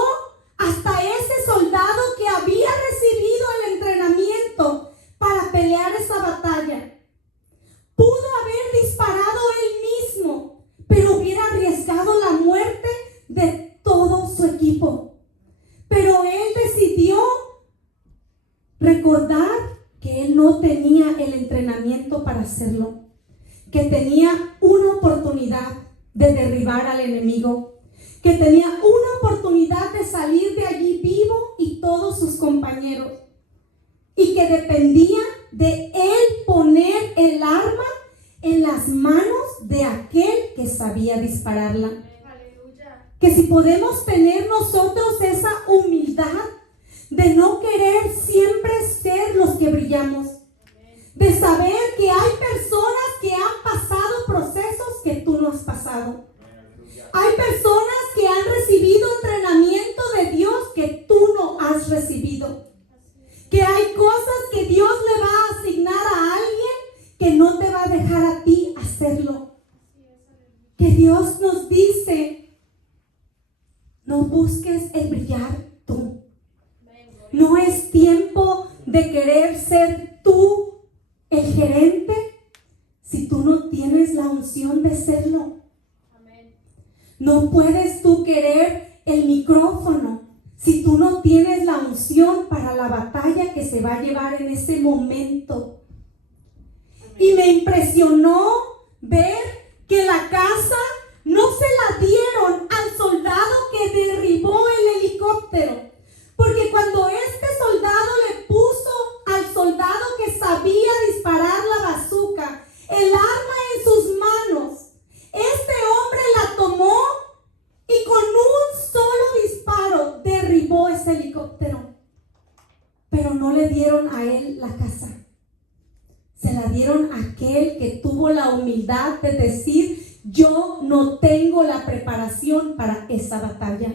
hasta ese soldado que había recibido el entrenamiento para pelear esa batalla. Pudo haber disparado él mismo, pero hubiera arriesgado la muerte de todo su equipo. Pero él decidió recordar que él no tenía el entrenamiento para hacerlo, que tenía una oportunidad de derribar al enemigo, que tenía una oportunidad de salir de allí vivo y todos sus compañeros, y que dependía de él poner el arma en las manos de aquel que sabía dispararla. Aleluya. Que si podemos tener nosotros esa humildad de no querer siempre ser los que brillamos, de saber que hay personas que han pasado procesos que tú no has pasado. Hay personas que han recibido entrenamiento de Dios que tú no has recibido. Que hay cosas que Dios le va a asignar a alguien que no te va a dejar a ti hacerlo. Que Dios nos dice, no busques el brillar tú. No es tiempo de querer ser tú el gerente si tú no tienes la unción de serlo. No puedes tú querer el micrófono si tú no tienes la unción para la batalla que se va a llevar en ese momento. Y me impresionó ver que la casa no se la dieron al soldado que derribó el helicóptero. Porque cuando este soldado le puso al soldado que sabía disparar la bazooka el arma en sus manos, este hombre la tomó y con un solo disparo derribó ese helicóptero. Pero no le dieron a él la casa. Se la dieron a aquel que tuvo la humildad de decir, yo no tengo la preparación para esa batalla.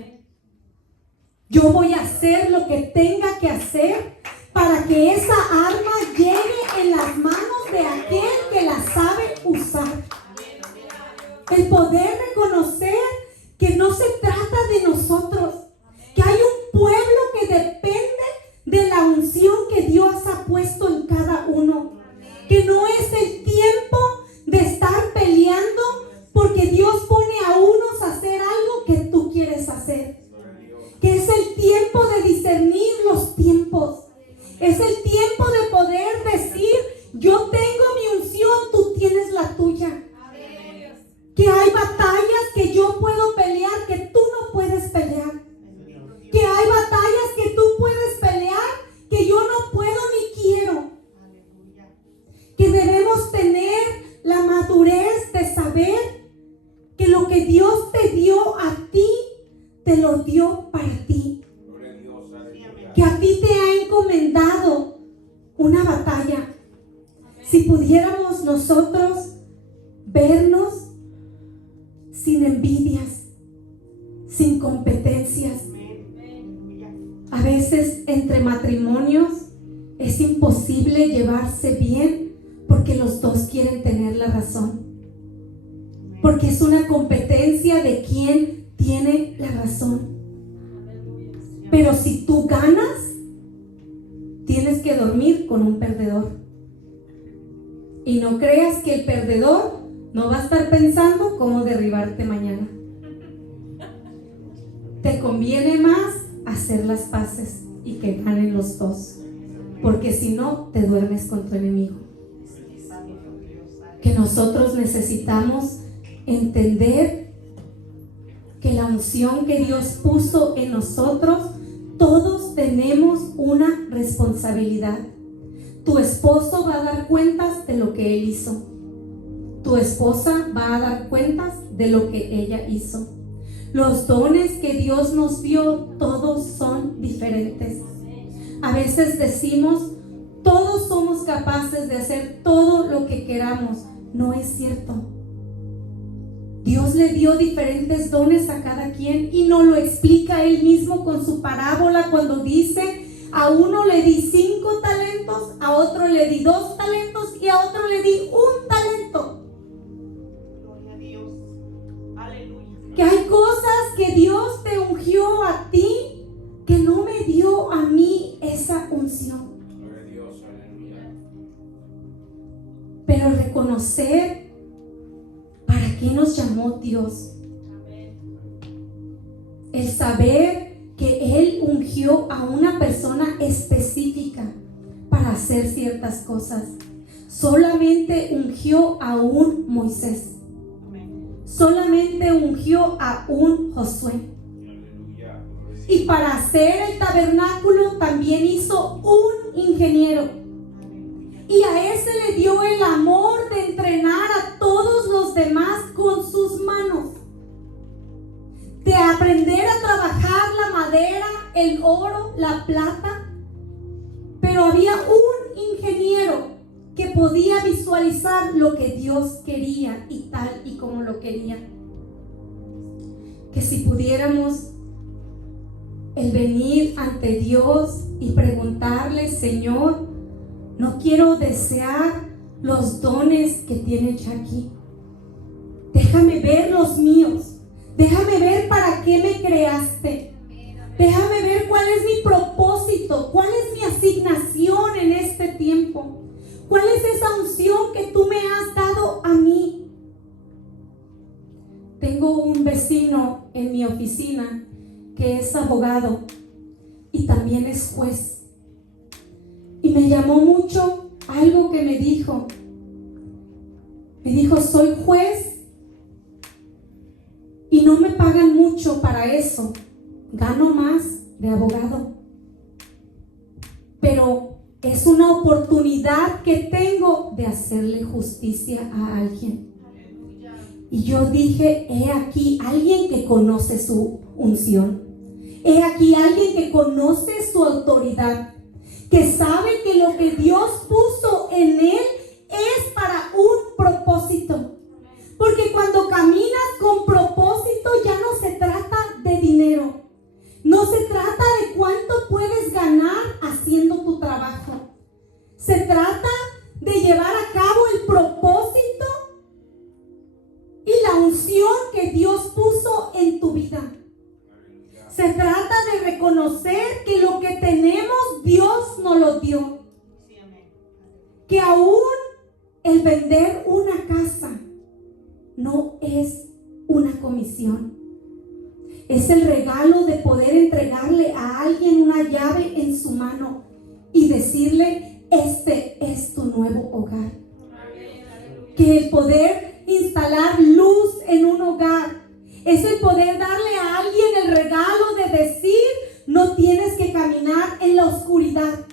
Yo voy a hacer lo que tenga que hacer para que esa arma llegue en las manos de aquel que la sabe usar. El poder reconocer que no se trata de nosotros, que hay un pueblo que depende de la unción que Dios ha puesto en cada uno, que no es el tiempo de estar peleando porque Dios pone a unos a hacer algo que tú quieres hacer, que es el tiempo de discernir los tiempos, es el tiempo de poder decir, yo tengo mi unción, tú tienes la tuya. Que hay batallas que yo puedo pelear que tú no puedes pelear. Que hay batallas que tú puedes pelear que yo no puedo ni quiero. Que debemos tener la madurez de saber que lo que Dios te dio a ti, te lo dio para ti. Que a ti te ha encomendado una batalla. Si pudiéramos nosotros vernos sin envidias, sin competencias. A veces entre matrimonios es imposible llevarse bien porque los dos quieren tener la razón. Porque es una competencia de quién tiene la razón. Pero si tú ganas, tienes que dormir con un perdedor. Y no creas que el perdedor no va a estar pensando cómo derribarte mañana. Te conviene más hacer las paces y que ganen los dos, porque si no, te duermes con tu enemigo. Que nosotros necesitamos entender que la unción que Dios puso en nosotros, todos tenemos una responsabilidad. Tu esposo va a dar cuentas de lo que él hizo. Tu esposa va a dar cuentas de lo que ella hizo. Los dones que Dios nos dio, todos son diferentes. A veces decimos, todos somos capaces de hacer todo lo que queramos. No es cierto. Dios le dio diferentes dones a cada quien y nos lo explica Él mismo con su parábola cuando dice: a uno le di 5 talentos, a otro le di 2 talentos y a otro le di 1 talento. Gloria a Dios. Aleluya. Que hay cosas que Dios te ungió a ti que no me dio a mí esa unción. Gloria a Dios. Aleluya. Pero reconocer para qué nos llamó Dios. El saber que Él ungió a una persona específica para hacer ciertas cosas. Solamente ungió a un Moisés. Solamente ungió a un Josué. Aleluya. Y para hacer el tabernáculo también hizo un ingeniero. Y a ese le dio el amor de entrenar a todos los demás con sus manos. De aprender a trabajar la madera, el oro, la plata. Pero había un ingeniero que podía visualizar lo que Dios quería y tal y como lo quería. Que si pudiéramos el venir ante Dios y preguntarle: Señor, no quiero desear los dones que tiene Jackie. Déjame ver los míos. Déjame ver para qué me creaste. Déjame ver cuál es mi propósito, cuál es mi asignación en este tiempo. ¿Cuál es esa unción que tú me has dado a mí? Tengo un vecino en mi oficina que es abogado y también es juez. Y me llamó mucho algo que me dijo. Me dijo: soy juez y no me pagan mucho para eso. Gano más de abogado. Pero es una oportunidad que tengo de hacerle justicia a alguien. Y yo dije: he aquí alguien que conoce su unción. He aquí alguien que conoce su autoridad. Que sabe que lo que Dios puso en él es para un propósito. Porque cuando caminas con propósito ya no se trata de dinero. No se trata de cuánto puedes ganar haciendo tu trabajo. Se trata de llevar a cabo el propósito y la unción que Dios puso en tu vida. Se trata de reconocer que lo que tenemos Dios nos lo dio. Que aún el vender una casa no es una comisión. Es el regalo de poder entregarle a alguien una llave en su mano y decirle: este es tu nuevo hogar. Que el poder instalar luz en un hogar es el poder darle a alguien el regalo de decir: no tienes que caminar en la oscuridad.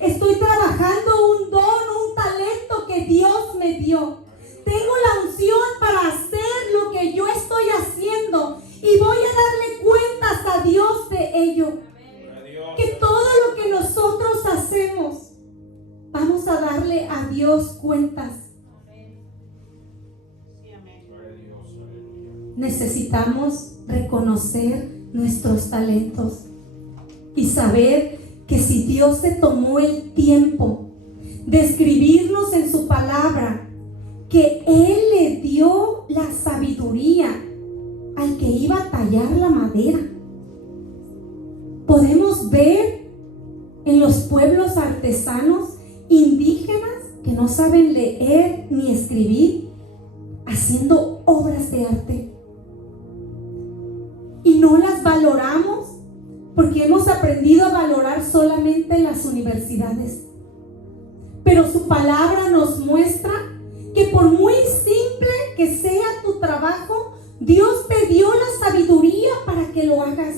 Estoy trabajando un don, un talento que Dios me dio. Tengo la unción para hacer lo que yo estoy haciendo y voy a darle cuentas a Dios de ello. Que todo lo que nosotros hacemos, vamos a darle a Dios cuentas. Necesitamos reconocer nuestros talentos y saber que si Dios se tomó el tiempo de escribirnos en su palabra, que Él le dio la sabiduría al que iba a tallar la madera. Podemos ver en los pueblos artesanos indígenas que no saben leer ni escribir, haciendo obras de arte. Y no las valoramos porque hemos aprendido a valorar solamente en las universidades. Pero su palabra nos muestra que por muy simple que sea tu trabajo, Dios te dio la sabiduría que lo hagas.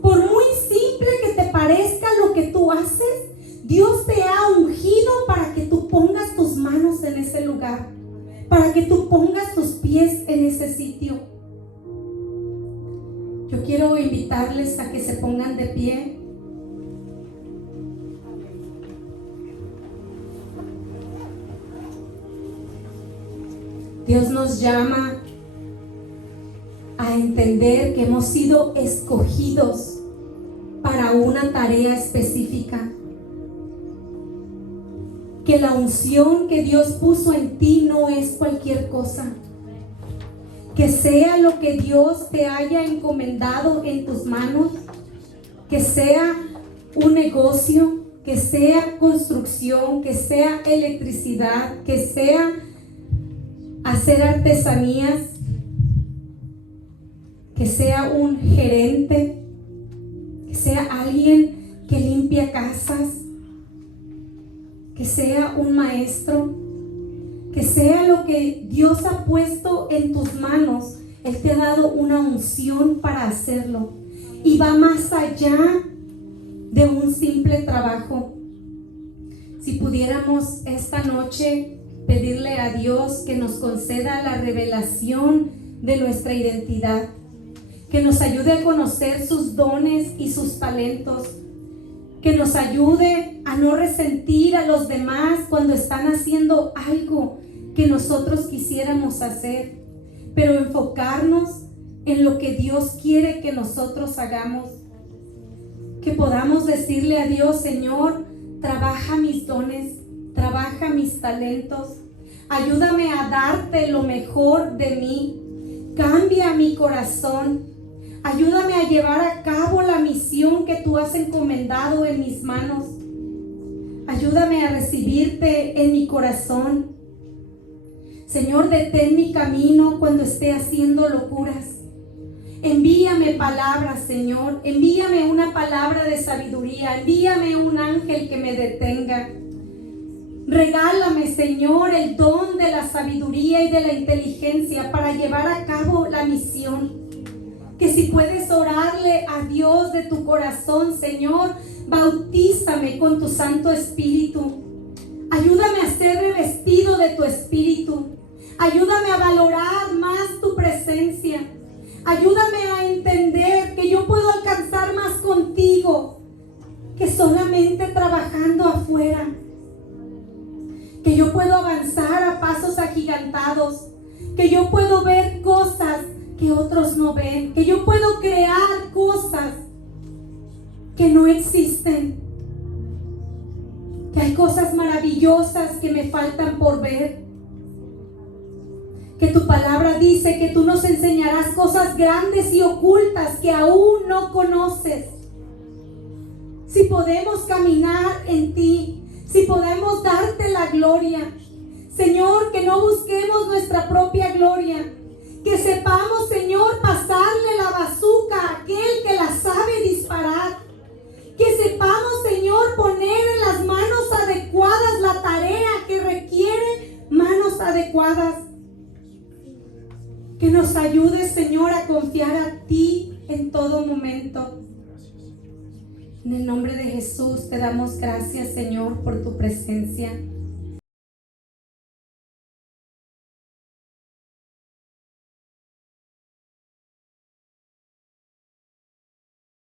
Por muy simple que te parezca lo que tú haces, Dios te ha ungido para que tú pongas tus manos en ese lugar, para que tú pongas tus pies en ese sitio. Yo quiero invitarles a que se pongan de pie. Dios nos llama a entender que hemos sido escogidos para una tarea específica. Que la unción que Dios puso en ti no es cualquier cosa. Que sea lo que Dios te haya encomendado en tus manos, que sea un negocio, que sea construcción, que sea electricidad, que sea hacer artesanías, que sea un gerente, que sea alguien que limpia casas, que sea un maestro, que sea lo que Dios ha puesto en tus manos. Él te ha dado una unción para hacerlo y va más allá de un simple trabajo. Si pudiéramos esta noche pedirle a Dios que nos conceda la revelación de nuestra identidad, que nos ayude a conocer sus dones y sus talentos, que nos ayude a no resentir a los demás cuando están haciendo algo que nosotros quisiéramos hacer, pero enfocarnos en lo que Dios quiere que nosotros hagamos. Que podamos decirle a Dios: Señor, trabaja mis dones, trabaja mis talentos, ayúdame a darte lo mejor de mí, cambia mi corazón, ayúdame a llevar a cabo la misión que tú has encomendado en mis manos, ayúdame a recibirte en mi corazón. Señor, detén mi camino cuando esté haciendo locuras. Envíame palabras, Señor. Envíame una palabra de sabiduría. Envíame un ángel que me detenga. Regálame, Señor, el don de la sabiduría y de la inteligencia para llevar a cabo la misión. Que si puedes orarle a Dios de tu corazón, Señor, bautízame con tu Santo Espíritu. Ayúdame a ser revestido de tu Espíritu. Ayúdame a valorar más tu presencia. Ayúdame a entender que yo puedo alcanzar más contigo que solamente trabajando afuera. Que yo puedo avanzar a pasos agigantados. Que yo puedo ver cosas que otros no ven. Que yo puedo crear cosas que no existen. Que hay cosas maravillosas que me faltan por ver. Que tu palabra dice que tú nos enseñarás cosas grandes y ocultas que aún no conoces. Si podemos caminar en ti, si podemos darte la gloria, Señor, que no busquemos nuestra propia gloria, que sepamos, Señor, pasarle la bazuca a aquel que la sabe disparar, que sepamos, Señor, poner en las manos adecuadas la tarea que requiere manos adecuadas. Que nos ayudes, Señor, a confiar a ti en todo momento. En el nombre de Jesús te damos gracias, Señor, por tu presencia.